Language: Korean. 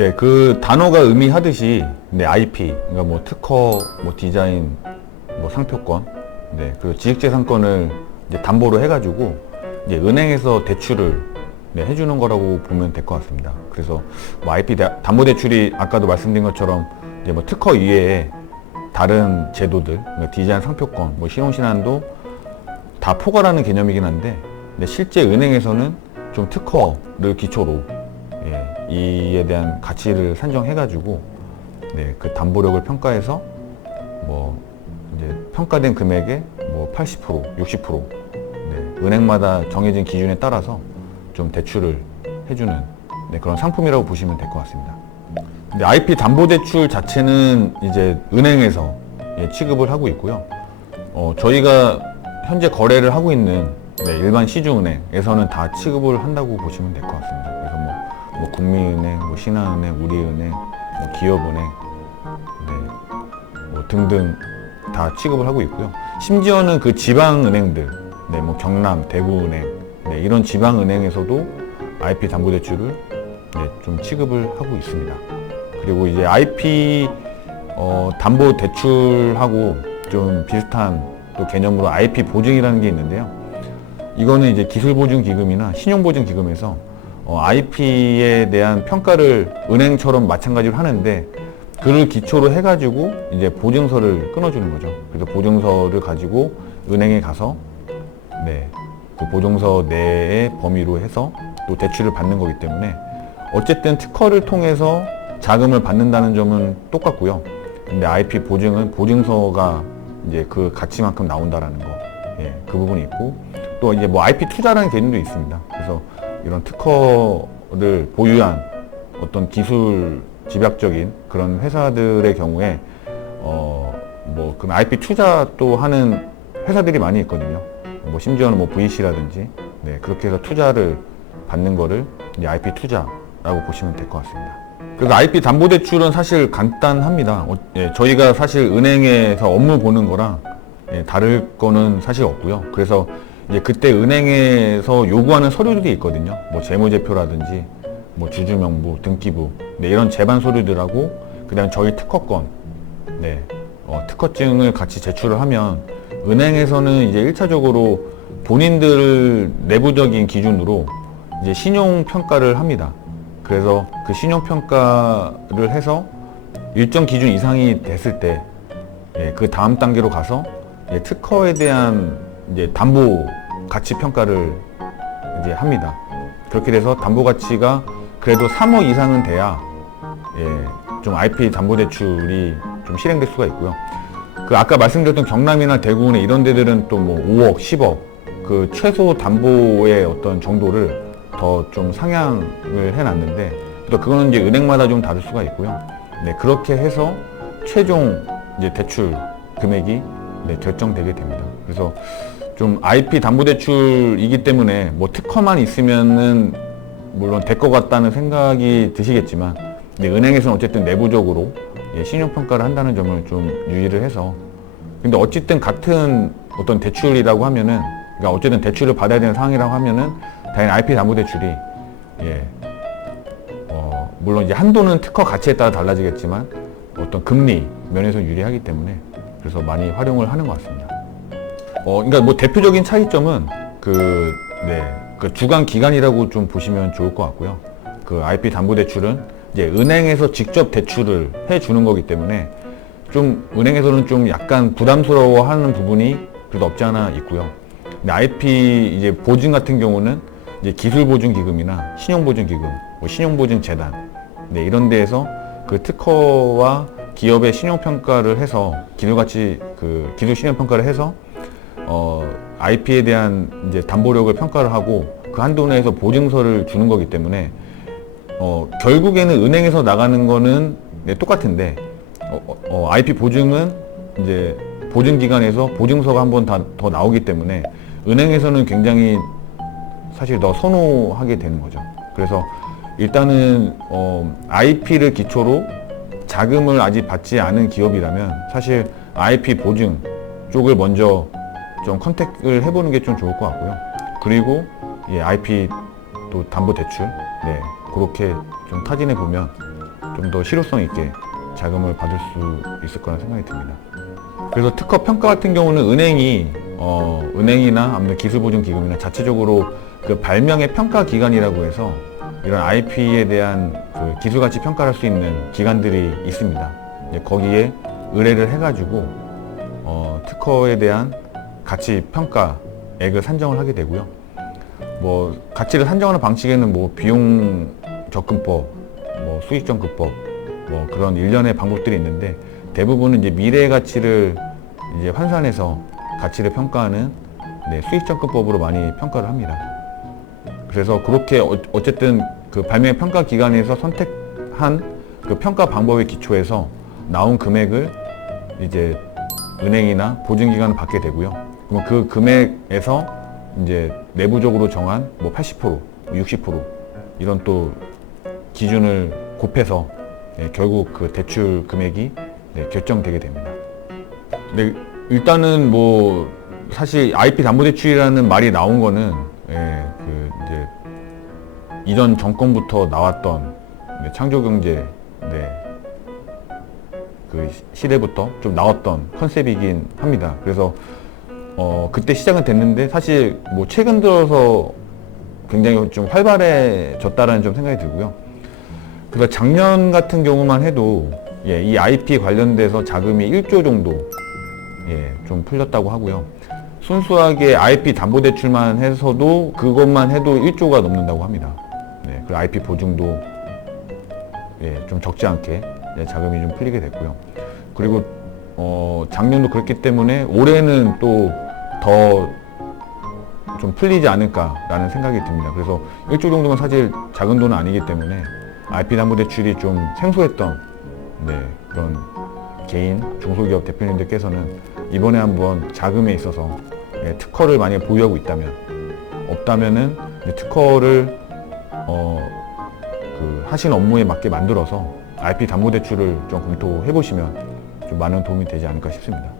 네, 그 단어가 의미하듯이 네, IP, 그러니까 뭐 특허, 뭐 디자인, 뭐 상표권, 네, 그리고 지식재산권을 이제 담보로 해가지고 이제 은행에서 대출을 네, 해주는 거라고 보면 될 것 같습니다. 그래서 뭐 IP 담보대출이 아까도 말씀드린 것처럼 이제 뭐 특허 이외에 다른 제도들, 그러니까 디자인 상표권, 뭐 신용신한도 다 포괄하는 개념이긴 한데, 근데 실제 은행에서는 좀 특허를 기초로 예, 이에 대한 가치를 산정해가지고 네, 그 담보력을 평가해서 뭐 이제 평가된 금액의 뭐 80%, 60% 네, 은행마다 정해진 기준에 따라서 좀 대출을 해주는 네, 그런 상품이라고 보시면 될 것 같습니다. 근데 IP 담보대출 자체는 이제 은행에서 예, 취급을 하고 있고요. 저희가 현재 거래를 하고 있는 네, 일반 시중은행에서는 다 취급을 한다고 보시면 될 것 같습니다. 그래서 뭐 국민은행, 뭐 신한은행, 우리은행, 뭐 기업은행 네, 뭐 등등 다 취급을 하고 있고요. 심지어는 그 지방은행들, 네, 뭐 경남, 대구은행 네, 이런 지방은행에서도 IP 담보대출을 네, 좀 취급을 하고 있습니다. 그리고 이제 IP 담보대출하고 좀 비슷한 또 개념으로 IP 보증이라는 게 있는데요. 이거는 이제 기술보증기금이나 신용보증기금에서 IP에 대한 평가를 은행처럼 마찬가지로 하는데 그를 기초로 해가지고 이제 보증서를 끊어주는 거죠. 그래서 보증서를 가지고 은행에 가서 네, 그 보증서 내의 범위로 해서 또 대출을 받는 거기 때문에 어쨌든 특허를 통해서 자금을 받는다는 점은 똑같고요. 근데 IP 보증은 보증서가 이제 그 가치만큼 나온다라는 거, 예, 그 부분이 있고 또 이제 뭐 IP 투자라는 개념도 있습니다. 그래서 이런 특허를 보유한 어떤 기술 집약적인 그런 회사들의 경우에 뭐 그런 IP 투자 또 하는 회사들이 많이 있거든요. 뭐 심지어는 뭐 VC라든지 네, 그렇게 해서 투자를 받는 거를 이제 IP 투자라고 보시면 될 것 같습니다. 그래서 IP 담보대출은 사실 간단합니다. 예, 저희가 사실 은행에서 업무 보는 거랑 예, 다를 거는 사실 없고요. 그래서 이제 그때 은행에서 요구하는 서류들이 있거든요. 뭐 재무제표라든지 뭐 주주명부, 등기부 네, 이런 제반 서류들하고 그다음 저희 특허권, 네, 특허증을 같이 제출을 하면 은행에서는 이제 1차적으로 본인들 내부적인 기준으로 이제 신용 평가를 합니다. 그래서 그 신용 평가를 해서 일정 기준 이상이 됐을 때, 예, 그 다음 단계로 가서 예, 특허에 대한 이제 담보 가치 평가를 이제 합니다. 그렇게 돼서 담보 가치가 그래도 3억 이상은 돼야 예, 좀 IP 담보대출이 좀 실행될 수가 있고요. 그 아까 말씀드렸던 경남이나 대구나 이런 데들은 또 뭐 5억, 10억 그 최소 담보의 어떤 정도를 더 좀 상향을 해놨는데 또 그거는 이제 은행마다 좀 다를 수가 있고요. 네, 그렇게 해서 최종 이제 대출 금액이 네, 결정되게 됩니다. 그래서 좀 IP 담보대출이기 때문에 뭐 특허만 있으면은 물론 될 것 같다는 생각이 드시겠지만 네, 은행에서는 어쨌든 내부적으로 예, 신용평가를 한다는 점을 좀 유의를 해서 근데 어쨌든 같은 어떤 대출이라고 하면은 그러니까 어쨌든 대출을 받아야 되는 상황이라고 하면은 당연히 IP 담보대출이 예, 물론 이제 한도는 특허 가치에 따라 달라지겠지만 어떤 금리 면에서 유리하기 때문에 그래서 많이 활용을 하는 것 같습니다. 그러니까 뭐 대표적인 차이점은 네, 그 주관 기간이라고 좀 보시면 좋을 것 같고요. 그 IP 담보대출은 이제 은행에서 직접 대출을 해주는 거기 때문에 좀 은행에서는 좀 약간 부담스러워하는 부분이 그래도 없지 않아 있고요. 근데 IP 이제 보증 같은 경우는 이제 기술보증기금이나 신용보증기금, 뭐 신용보증재단, 네, 이런 데에서 그 특허와 기업의 신용평가를 해서 기술 신용평가를 해서 IP에 대한 이제 담보력을 평가를 하고 그 한도 내에서 보증서를 주는 거기 때문에 결국에는 은행에서 나가는 거는 네, 똑같은데 IP 보증은 이제 보증기관에서 보증서가 한 번 더 나오기 때문에 은행에서는 굉장히 사실 더 선호하게 되는 거죠. 그래서 일단은 IP를 기초로 자금을 아직 받지 않은 기업이라면 사실 IP 보증 쪽을 먼저 좀 컨택을 해보는 게 좀 좋을 것 같고요. 그리고 예, IP 또 담보대출 네, 그렇게 좀 타진해 보면 좀 더 실효성 있게 자금을 받을 수 있을 거라는 생각이 듭니다. 그래서 특허 평가 같은 경우는 은행이나 아무튼 기술보증기금이나 자체적으로 그 발명의 평가 기관이라고 해서 이런 IP에 대한 그 기술가치 평가를 할 수 있는 기관들이 있습니다. 거기에 의뢰를 해가지고 특허에 대한 가치 평가액을 산정을 하게 되고요. 뭐 가치를 산정하는 방식에는 뭐 비용 접근법, 뭐 수익 접근법, 뭐 그런 일련의 방법들이 있는데 대부분은 이제 미래 가치를 이제 환산해서 가치를 평가하는 수익 접근법으로 많이 평가를 합니다. 그래서 그렇게 어쨌든 그 발명 평가 기관에서 선택한 그 평가 방법에 기초해서 나온 금액을 이제 은행이나 보증기관은 받게 되고요. 그럼 그 금액에서 이제 내부적으로 정한 뭐 80%, 60% 이런 또 기준을 곱해서 결국 그 대출 금액이 결정되게 됩니다. 근데 일단은 뭐 사실 IP 담보대출이라는 말이 나온 거는 그 이제 이전 정권부터 나왔던 창조경제 그 시대부터 좀 나왔던 컨셉이긴 합니다. 그래서 그때 시작은 됐는데 사실 뭐 최근 들어서 굉장히 좀 활발해졌다라는 좀 생각이 들고요. 그래서 작년 같은 경우만 해도 이 IP 관련돼서 자금이 1조 정도 좀 풀렸다고 하고요. 순수하게 IP 담보대출만 해서도 그것만 해도 1조가 넘는다고 합니다. 그 IP 보증도 좀 적지 않게 자금이 좀 풀리게 됐고요. 그리고 작년도 그랬기 때문에 올해는 또 더 좀 풀리지 않을까라는 생각이 듭니다. 그래서 1조 정도면 사실 작은 돈은 아니기 때문에 IP 담보대출이 좀 생소했던 그런 개인, 중소기업 대표님들께서는 이번에 한번 자금에 있어서 특허를 만약에 보유하고 있다면 없다면은 특허를 그 하신 업무에 맞게 만들어서 IP 담보대출을 좀 검토해 보시면 좀 많은 도움이 되지 않을까 싶습니다.